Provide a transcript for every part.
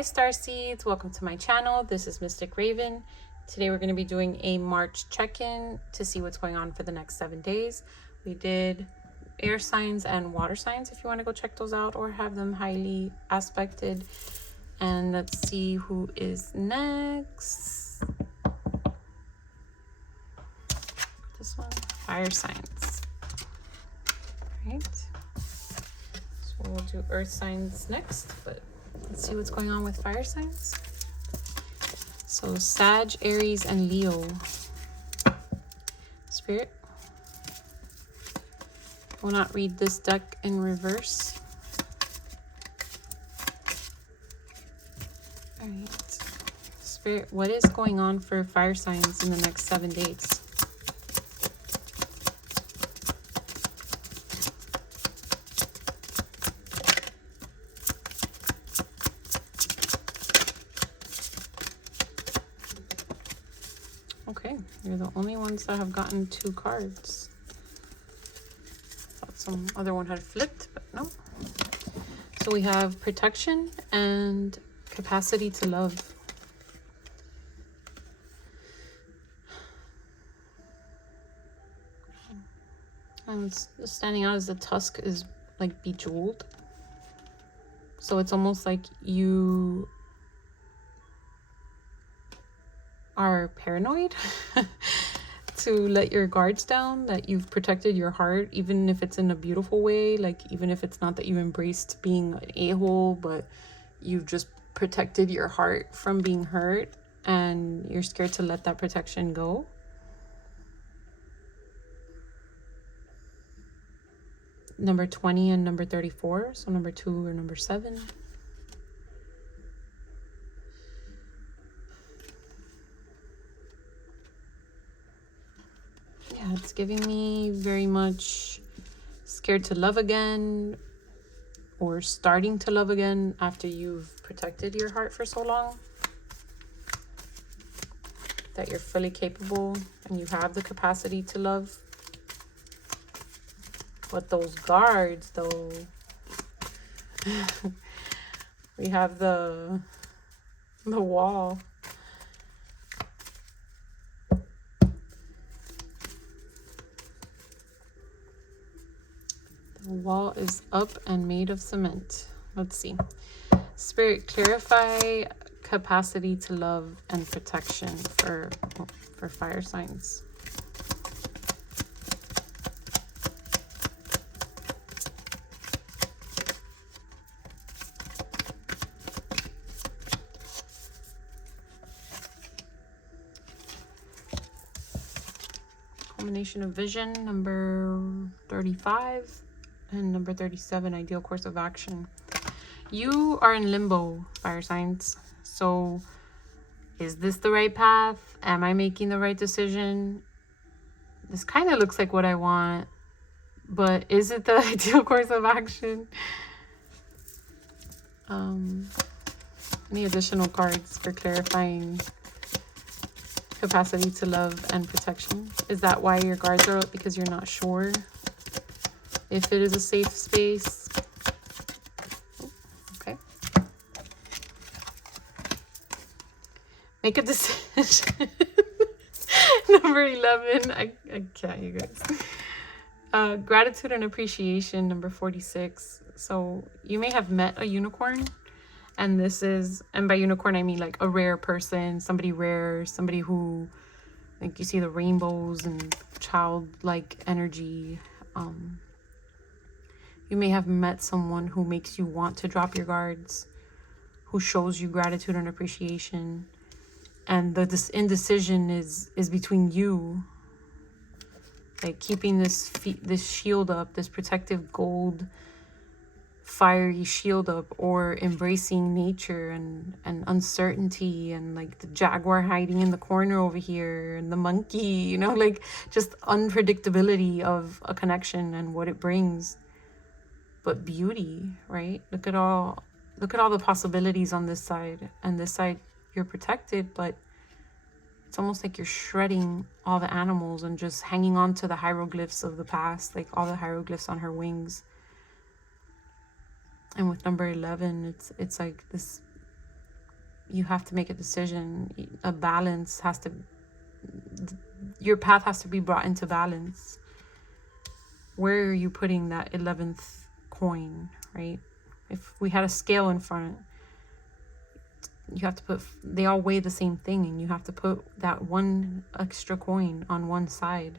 Hi Starseeds, welcome to my channel. This is Mystic Raven. Today we're going to be doing a March check-in to see what's going on for the next 7 days. We did air signs and water signs if you want to go check those out or have them highly aspected. And let's see who is next. This one, fire signs. All right. So we'll do earth signs next, but let's see what's going on with fire signs. So Sag, Aries, and Leo. Spirit, I will not read this deck in reverse. All right. Spirit, what is going on for fire signs in the next 7 days? Okay, you're the only ones that have gotten 2 cards. Thought some other one had flipped, but no. So we have protection and capacity to love. And standing out as the tusk is like bejeweled. So it's almost like you are paranoid to let your guards down, that you've protected your heart, even if it's in a beautiful way, like even if it's not that you embraced being an a-hole, but you've just protected your heart from being hurt and you're scared to let that protection go. Number 20 and number 34, so number 2 or number 7. Yeah, it's giving me very much scared to love again, or starting to love again after you've protected your heart for so long. That you're fully capable and you have the capacity to love. But those guards, though, we have the wall. The wall is up and made of cement. Let's see. Spirit, clarify capacity to love and protection for fire signs. Combination of vision, number 35 and number 37, ideal course of action. You are in limbo, fire signs. So is this the right path? Am I making the right decision? This kind of looks like what I want, but is it the ideal course of action? Any additional cards for clarifying capacity to love and protection? Is that why your guards are up? Because you're not sure if it is a safe space? Okay. Make a decision. Number 11. I can't, you guys. Gratitude and appreciation, number 46. So you may have met a unicorn. And this is, and by unicorn, I mean like a rare person, somebody rare, somebody who, like you see the rainbows and childlike energy. You may have met someone who makes you want to drop your guards, who shows you gratitude and appreciation. And this indecision is between you, like keeping this shield up, this protective gold fiery shield up, or embracing nature and uncertainty, and like the jaguar hiding in the corner over here and the monkey, you know, like just unpredictability of a connection and what it brings. But beauty, right? Look at all the possibilities on this side, and this side you're protected, but it's almost like you're shredding all the animals and just hanging on to the hieroglyphs of the past, like all the hieroglyphs on her wings. And with number 11, it's like this you have to make a decision. A balance has to, your path has to be brought into balance. Where are you putting that 11th coin, right? If we had a scale in front, you have to put, they all weigh the same thing, and you have to put that one extra coin on one side.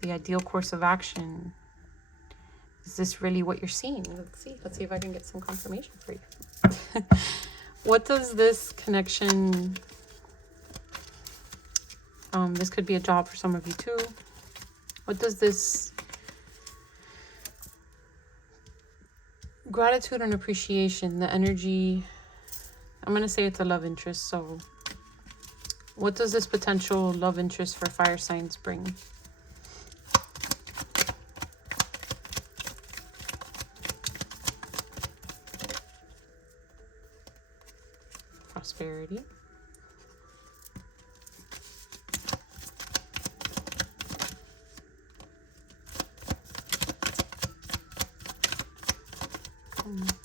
The ideal course of action. Is this really what you're seeing? Let's see if I can get some confirmation for you. What does this connection, this could be a job for some of you too. What does this gratitude and appreciation, the energy, I'm going to say it's a love interest. So what does this potential love interest for fire signs bring? Prosperity.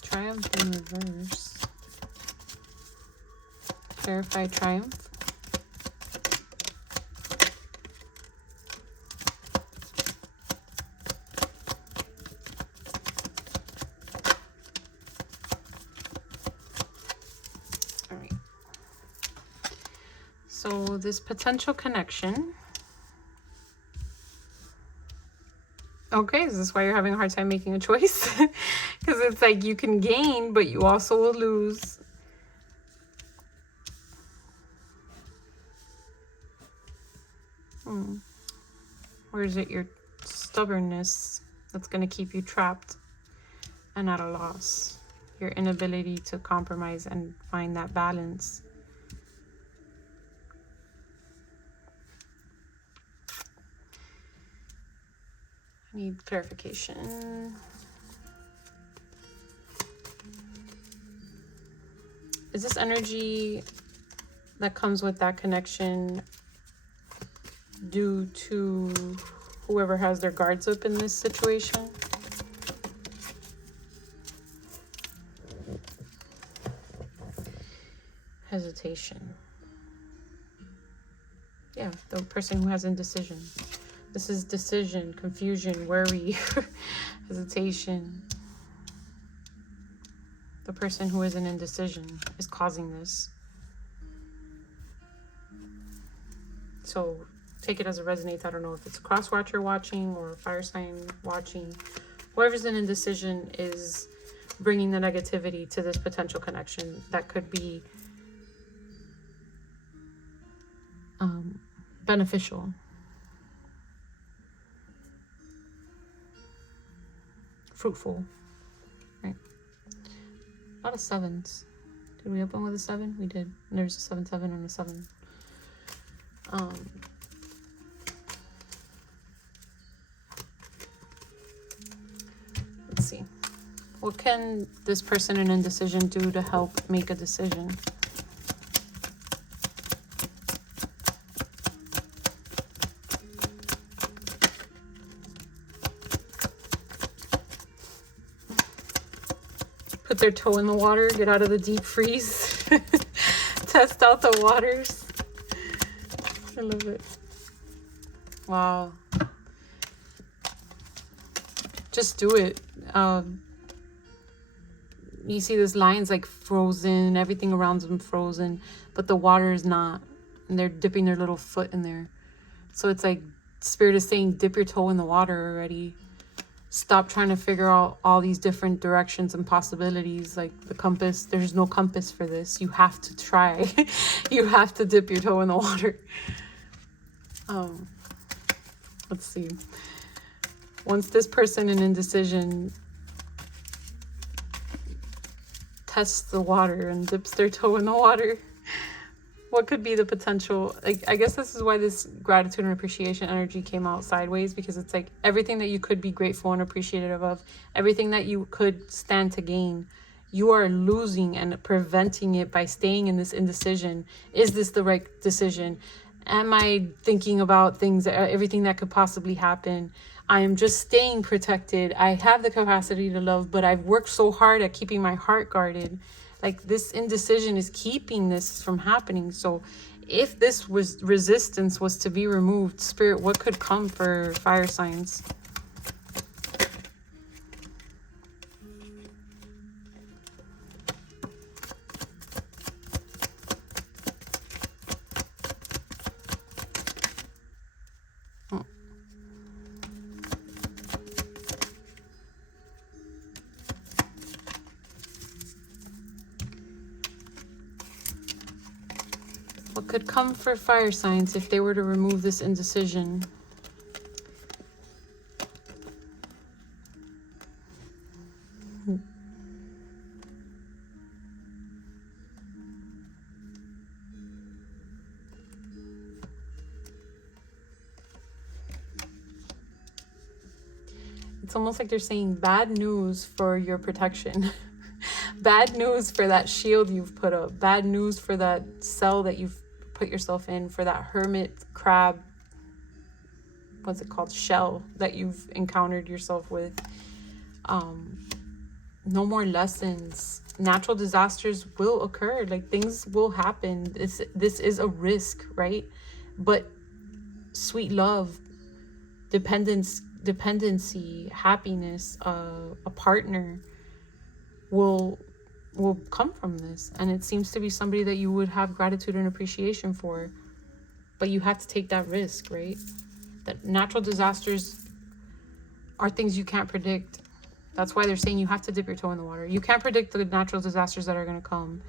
Triumph in reverse. Clarify triumph. All right. So this potential connection. Okay, is this why you're having a hard time making a choice? Because it's like you can gain, but you also will lose. Or is it your stubbornness that's going to keep you trapped and at a loss? Your inability to compromise and find that balance. I need clarification. Is this energy that comes with that connection due to whoever has their guards up in this situation? Hesitation. Yeah, the person who has indecision. This is decision, confusion, worry, hesitation. The person who is in indecision is causing this. So take it as it resonates. I don't know if it's a cross watcher watching or a fire sign watching. Whoever's in indecision is bringing the negativity to this potential connection that could be beneficial. Fruitful. Right. A lot of sevens. Did we open with a 7? We did. And there's a 7, 7, and a 7. Let's see. What can this person in indecision do to help make a decision? Put their toe in the water, get out of the deep freeze, test out the waters. I love it. Wow. Just do it. You see this lion's like frozen, everything around them frozen, but the water is not. And they're dipping their little foot in there. So it's like Spirit is saying, dip your toe in the water already. Stop trying to figure out all these different directions and possibilities. Like the compass, there's no compass for this. You have to try. You have to dip your toe in the water. Let's see. Once this person in indecision tests the water and dips their toe in the water, what could be the potential? I guess this is why this gratitude and appreciation energy came out sideways, because it's like everything that you could be grateful and appreciative of, everything that you could stand to gain, you are losing and preventing it by staying in this indecision. Is this the right decision? Am I thinking about things, everything that could possibly happen? I am just staying protected. I have the capacity to love, but I've worked so hard at keeping my heart guarded. Like, this indecision is keeping this from happening. So if this was resistance was to be removed, Spirit, what could come for fire signs? What could come for fire signs if they were to remove this indecision? It's almost like they're saying bad news for your protection. Bad news for that shield you've put up. Bad news for that cell that you've put yourself in, for that hermit crab, what's it called, shell that you've encountered yourself with. No more lessons. Natural disasters will occur. Like, things will happen. This is a risk, right? But sweet love, dependency, happiness, a partner will come from this. And it seems to be somebody that you would have gratitude and appreciation for, but you have to take that risk, right? That natural disasters are things you can't predict. That's why they're saying you have to dip your toe in the water. You can't predict the natural disasters that are going to come.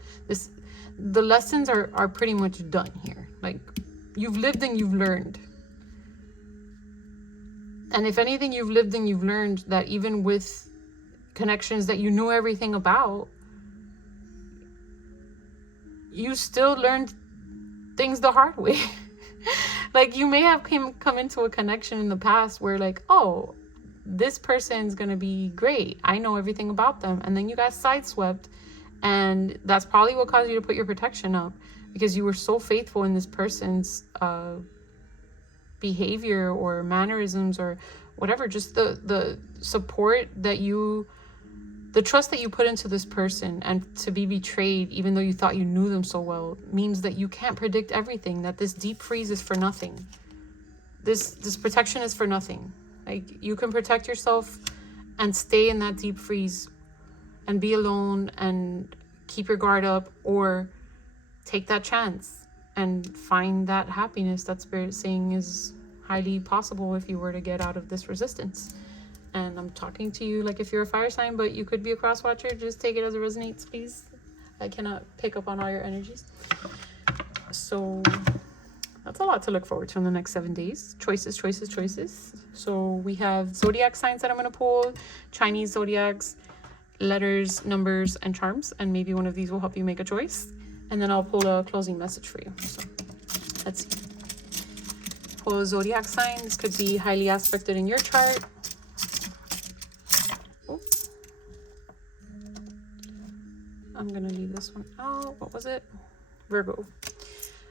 The lessons are pretty much done here. Like, you've lived and you've learned. And if anything, you've lived and you've learned that even with connections that you knew everything about, you still learned things the hard way. Like, you may have come into a connection in the past where, like, oh, this person's gonna be great, I know everything about them, and then you got sideswept, and that's probably what caused you to put your protection up, because you were so faithful in this person's behavior or mannerisms or whatever, just the support that the trust that you put into this person, and to be betrayed even though you thought you knew them so well, means that you can't predict everything, that this deep freeze is for nothing. This protection is for nothing. Like, you can protect yourself and stay in that deep freeze and be alone and keep your guard up, or take that chance and find that happiness that Spirit's saying is highly possible if you were to get out of this resistance. And I'm talking to you like if you're a fire sign, but you could be a cross watcher. Just take it as it resonates, please. I cannot pick up on all your energies. So that's a lot to look forward to in the next 7 days. Choices. So we have zodiac signs that I'm going to pull, Chinese zodiacs, letters, numbers, and charms. And maybe one of these will help you make a choice. And then I'll pull a closing message for you. So let's see. Pull a zodiac sign. This could be highly aspected in your chart. Oh. I'm going to leave this one out. What was it? Virgo.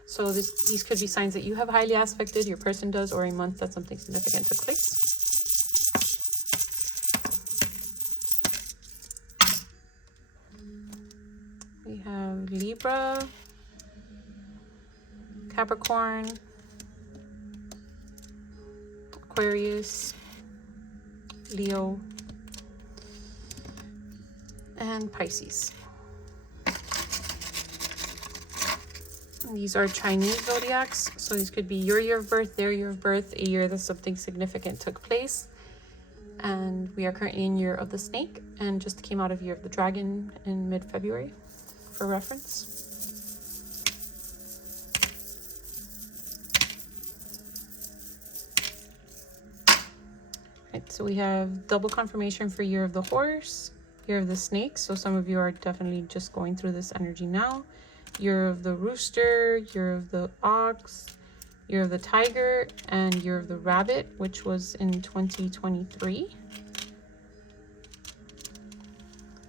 So these could be signs that you have highly aspected, your person does, or a month that something significant took place. We have Libra, Capricorn, Aquarius, Leo, and Pisces. These are Chinese zodiacs, so these could be your year of birth, their year of birth, a year that something significant took place. And we are currently in year of the snake, and just came out of year of the dragon in mid-February for reference. Right, so we have double confirmation for year of the horse, year of the snake, so some of you are definitely just going through this energy now. Year of the rooster, year of the ox, year of the tiger, and year of the rabbit, which was in 2023.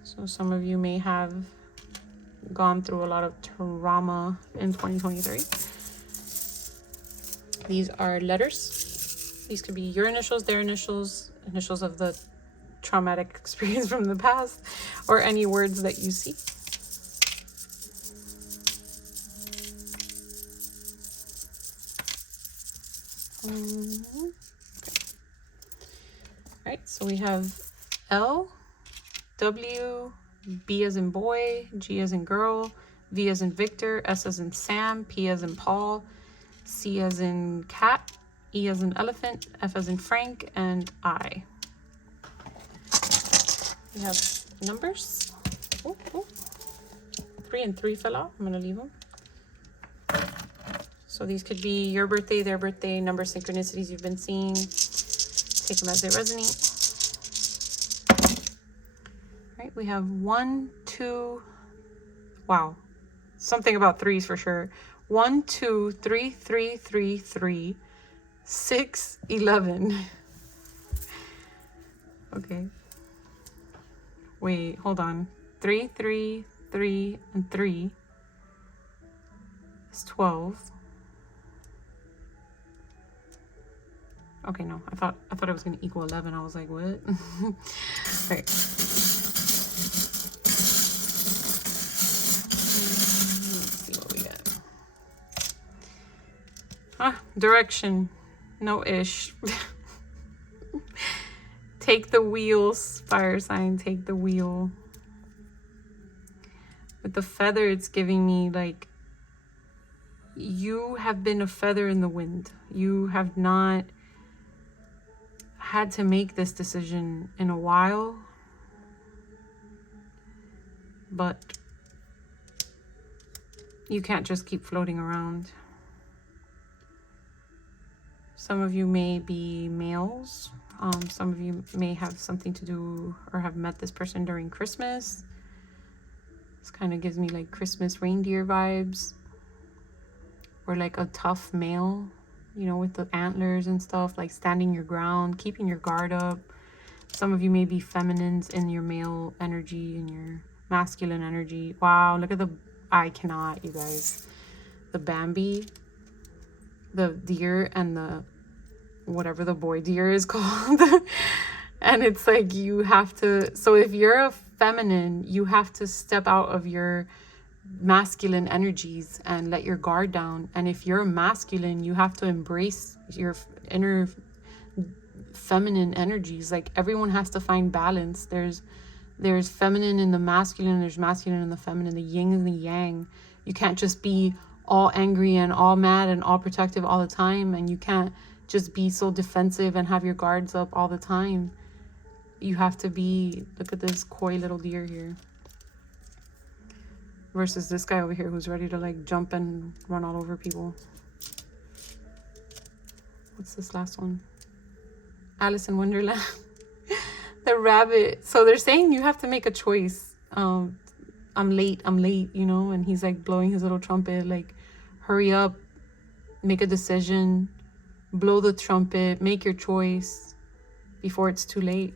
So some of you may have gone through a lot of trauma in 2023. These are letters. These could be your initials, their initials, initials of the traumatic experience from the past, or any words that you see. Okay. All right, so we have L, W, B as in boy, G as in girl, V as in Victor, S as in Sam, P as in Paul, C as in cat, E as in elephant, F as in Frank, and I. We have numbers. Ooh, ooh. 3 and 3 fell out. I'm gonna leave them. So these could be your birthday, their birthday, number synchronicities you've been seeing. Take them as they resonate. All right, we have 1, 2, wow. Something about threes for sure. 1, 2, 3, 3, 3, 3, 6, 11. Okay. Wait, hold on. 3, 3, 3, and 3 is 12. Okay, no, I thought it was gonna equal 11. I was like, what? Right. Let's see what we got. Ah, direction. No ish. Take the wheels, fire sign, take the wheel. With the feather, it's giving me like, you have been a feather in the wind. You have not had to make this decision in a while, but you can't just keep floating around. Some of you may be males. Some of you may have something to do or have met this person during Christmas. This kind of gives me like Christmas reindeer vibes, or like a tough male, you know, with the antlers and stuff, like standing your ground, keeping your guard up. Some of you may be feminines in your male energy and your masculine energy. Wow, look at the, I cannot, you guys. The Bambi, the deer, and the whatever the boy deer is called. And it's like you have to, so if you're a feminine, you have to step out of your masculine energies and let your guard down. And if you're a masculine, you have to embrace your inner feminine energies. Like everyone has to find balance. There's feminine in the masculine, there's masculine in the feminine, the yin and the yang. You can't just be all angry and all mad and all protective all the time, and you can't just be so defensive and have your guards up all the time. You have to be, look at this coy little deer here versus this guy over here who's ready to like jump and run all over people. What's this last one? Alice in Wonderland. The rabbit. So they're saying you have to make a choice. I'm late, you know, and he's like blowing his little trumpet, like hurry up, make a decision, blow the trumpet, make your choice before it's too late.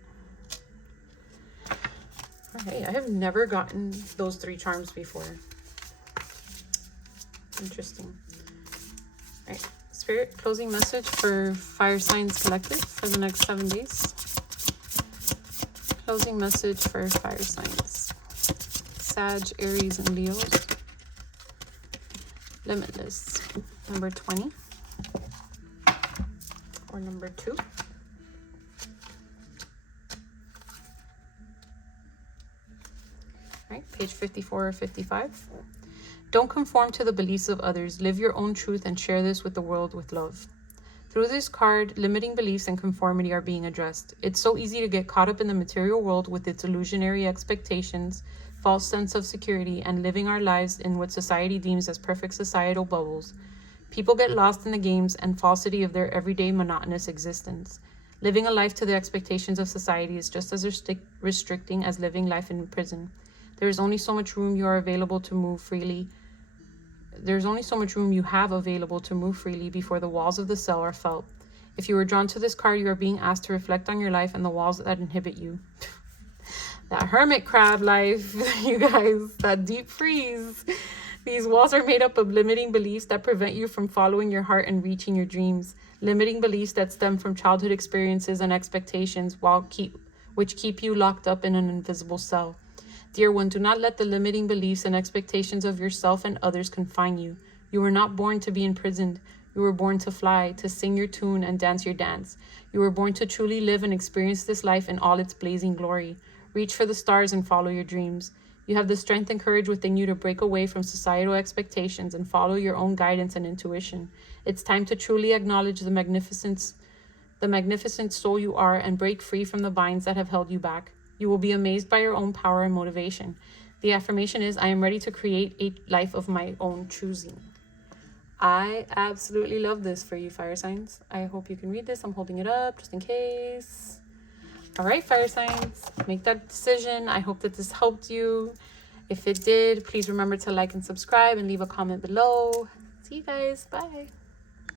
Okay, I have never gotten those 3 charms before. Interesting. All right, Spirit, closing message for Fire Signs Collective for the next 7 days. Closing message for Fire Signs. Sag, Aries, and Leos. Limitless. Number 20. Or number 2. Right, page 54 or 55. Don't conform to the beliefs of others. Live your own truth and share this with the world with love. Through this card, limiting beliefs and conformity are being addressed. It's so easy to get caught up in the material world with its illusionary expectations, false sense of security, and living our lives in what society deems as perfect societal bubbles. People get lost in the games and falsity of their everyday monotonous existence. Living a life to the expectations of society is just as restricting as living life in prison. There is only so much room you are available to move freely. There's only so much room you have available to move freely before the walls of the cell are felt. If you were drawn to this card, you are being asked to reflect on your life and the walls that inhibit you. That hermit crab life, you guys, that deep freeze. These walls are made up of limiting beliefs that prevent you from following your heart and reaching your dreams. Limiting beliefs that stem from childhood experiences and expectations which keep you locked up in an invisible cell. Dear one, do not let the limiting beliefs and expectations of yourself and others confine you. You were not born to be imprisoned. You were born to fly, to sing your tune and dance your dance. You were born to truly live and experience this life in all its blazing glory. Reach for the stars and follow your dreams. You have the strength and courage within you to break away from societal expectations and follow your own guidance and intuition. It's time to truly acknowledge the magnificent soul you are and break free from the binds that have held you back. You will be amazed by your own power and motivation. The affirmation is, I am ready to create a life of my own choosing. I absolutely love this for you, fire signs. I hope you can read this. I'm holding it up just in case. All right, fire signs, make that decision. I hope that this helped you. If it did, please remember to like and subscribe and leave a comment below. See you guys. Bye.